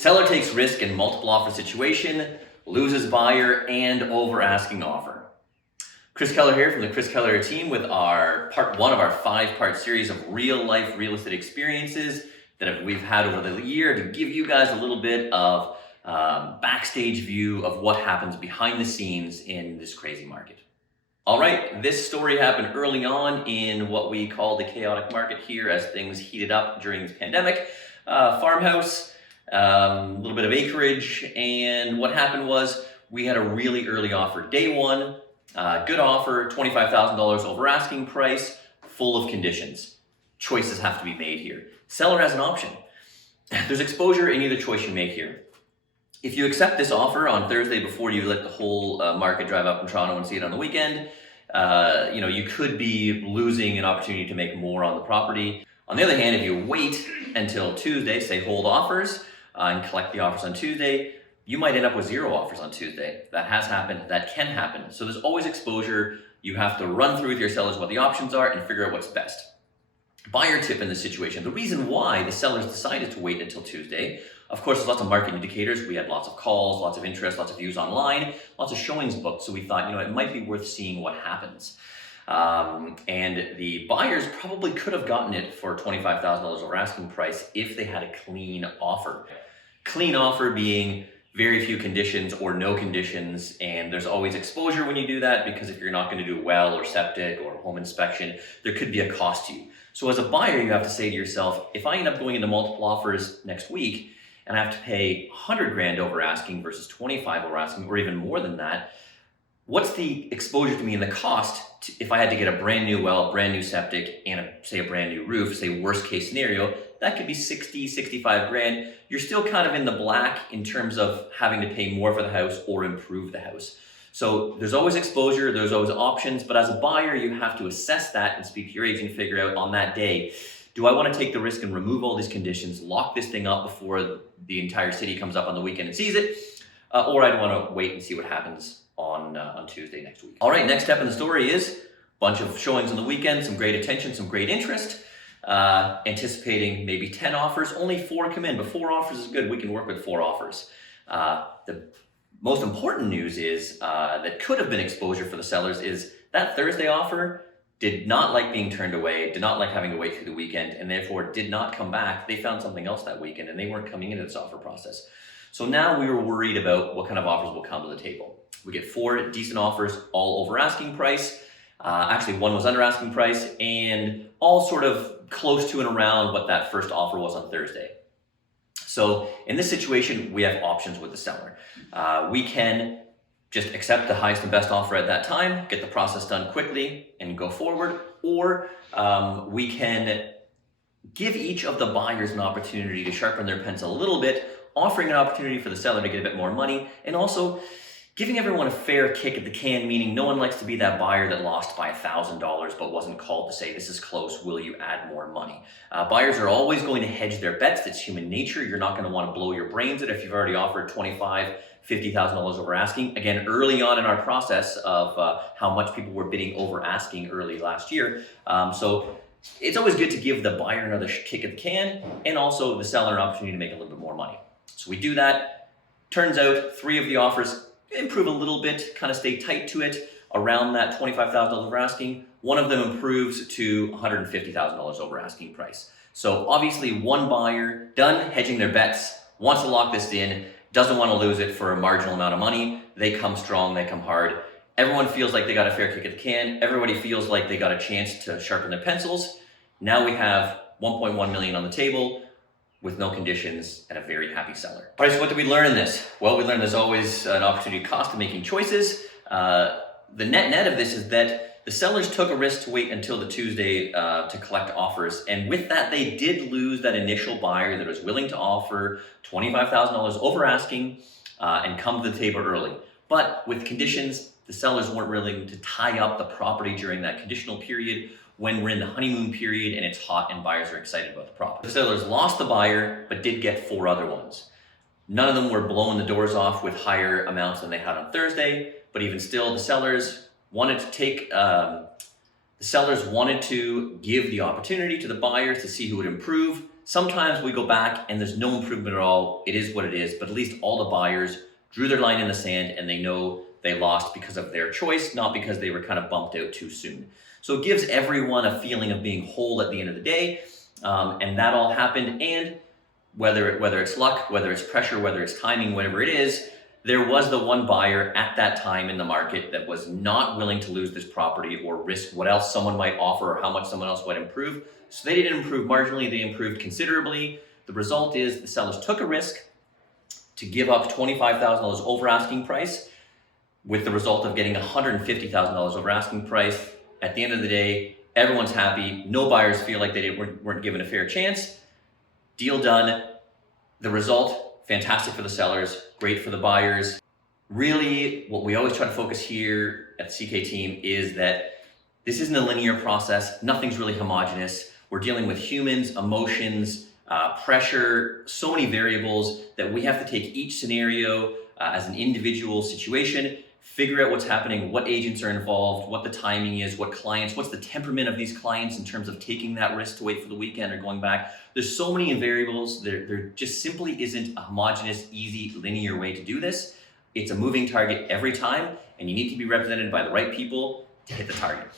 Seller takes risk in multiple offer situation, loses buyer, and over asking offer. Chris Keleher here from the Chris Keleher team with our part one of our 5-part series of real life real estate experiences that we've had over the year to give you guys a little bit of backstage view of what happens behind the scenes in this crazy market. All right, this story happened early on in what we call the chaotic market here as things heated up during this pandemic. Farmhouse, a little bit of acreage, and what happened was we had a really early offer. Day one, good offer, $25,000 over asking price, full of conditions. Choices have to be made here. Seller has an option. There's exposure in either choice you make here. If you accept this offer on Thursday before you let the whole market drive up in Toronto and see it on the weekend, you could be losing an opportunity to make more on the property. On the other hand, if you wait until Tuesday, say hold offers and collect the offers on Tuesday, you might end up with 0 offers on Tuesday. That has happened, that can happen. So there's always exposure. You have to run through with your sellers what the options are and figure out what's best. Buyer tip in this situation. The reason why the sellers decided to wait until Tuesday, of course, there's lots of market indicators. We had lots of calls, lots of interest, lots of views online, lots of showings booked. So we thought, it might be worth seeing what happens. And the buyers probably could have gotten it for $25,000 over asking price if they had a clean offer. Clean offer being very few conditions or no conditions, and there's always exposure when you do that because if you're not going to do well or septic or home inspection, there could be a cost to you. So as a buyer, you have to say to yourself, if I end up going into multiple offers next week and I have to pay 100 grand over asking versus 25 over asking, or even more than that, what's the exposure to me and the cost if I had to get a brand new well, brand new septic, and a brand new roof, say worst case scenario, that could be 60, 65 grand. You're still kind of in the black in terms of having to pay more for the house or improve the house. So there's always exposure, there's always options, but as a buyer, you have to assess that and speak to your agent, figure out on that day, do I want to take the risk and remove all these conditions, lock this thing up before the entire city comes up on the weekend and sees it, or I want to wait and see what happens on Tuesday next week. All right, next step in the story is a bunch of showings on the weekend, some great attention, some great interest, anticipating maybe 10 offers, only 4 come in, but 4 offers is good. We can work with 4 offers. The most important news is that could have been exposure for the sellers is that Thursday offer did not like being turned away, did not like having to wait through the weekend, and therefore did not come back. They found something else that weekend and they weren't coming into this offer process. So now we were worried about what kind of offers will come to the table. We get 4 decent offers, all over asking price. Actually, 1 was under asking price, and all sort of close to and around what that first offer was on Thursday. So in this situation, we have options with the seller. We can just accept the highest and best offer at that time, get the process done quickly and go forward, or we can give each of the buyers an opportunity to sharpen their pencil a little bit, offering an opportunity for the seller to get a bit more money, and also giving everyone a fair kick at the can, meaning no one likes to be that buyer that lost by $1,000 but wasn't called to say, this is close, will you add more money? Buyers are always going to hedge their bets. It's human nature. You're not going to want to blow your brains at if you've already offered $25,000, $50,000 over asking. Again, early on in our process of how much people were bidding over asking early last year. So it's always good to give the buyer another kick at the can and also the seller an opportunity to make a little bit more money. So we do that. Turns out 3 of the offers improve a little bit, kind of stay tight to it around that $25,000 over asking. 1 of them improves to $150,000 over asking price. So obviously 1 buyer done hedging their bets, wants to lock this in, doesn't want to lose it for a marginal amount of money. They come strong, they come hard. Everyone feels like they got a fair kick at the can. Everybody feels like they got a chance to sharpen their pencils. Now we have $1.1 million on the table with no conditions and a very happy seller. All right, so what did we learn in this? Well, we learned there's always an opportunity cost of making choices. The net of this is that the sellers took a risk to wait until the Tuesday to collect offers. And with that, they did lose that initial buyer that was willing to offer $25,000 over asking and come to the table early. But with conditions, the sellers weren't willing to tie up the property during that conditional period when we're in the honeymoon period and it's hot and buyers are excited about the property. The sellers lost the buyer, but did get 4 other ones. None of them were blowing the doors off with higher amounts than they had on Thursday, but even still, the sellers wanted to give the opportunity to the buyers to see who would improve. Sometimes we go back and there's no improvement at all. It is what it is, but at least all the buyers drew their line in the sand and they know they lost because of their choice, not because they were kind of bumped out too soon. So it gives everyone a feeling of being whole at the end of the day, and that all happened. And whether it's luck, whether it's pressure, whether it's timing, whatever it is, there was the one buyer at that time in the market that was not willing to lose this property or risk what else someone might offer or how much someone else would improve. So they didn't improve marginally, they improved considerably. The result is the sellers took a risk to give up $25,000 over asking price, with the result of getting $150,000 over asking price. At the end of the day, everyone's happy. No buyers feel like they weren't given a fair chance. Deal done. The result, fantastic for the sellers, great for the buyers. Really, what we always try to focus here at the CK team is that this isn't a linear process. Nothing's really homogenous. We're dealing with humans, emotions, pressure, so many variables that we have to take each scenario as an individual situation, figure out what's happening, what agents are involved, what the timing is, what clients, what's the temperament of these clients in terms of taking that risk to wait for the weekend or going back. There's so many variables. There just simply isn't a homogeneous, easy, linear way to do this. It's a moving target every time, and you need to be represented by the right people to hit the target.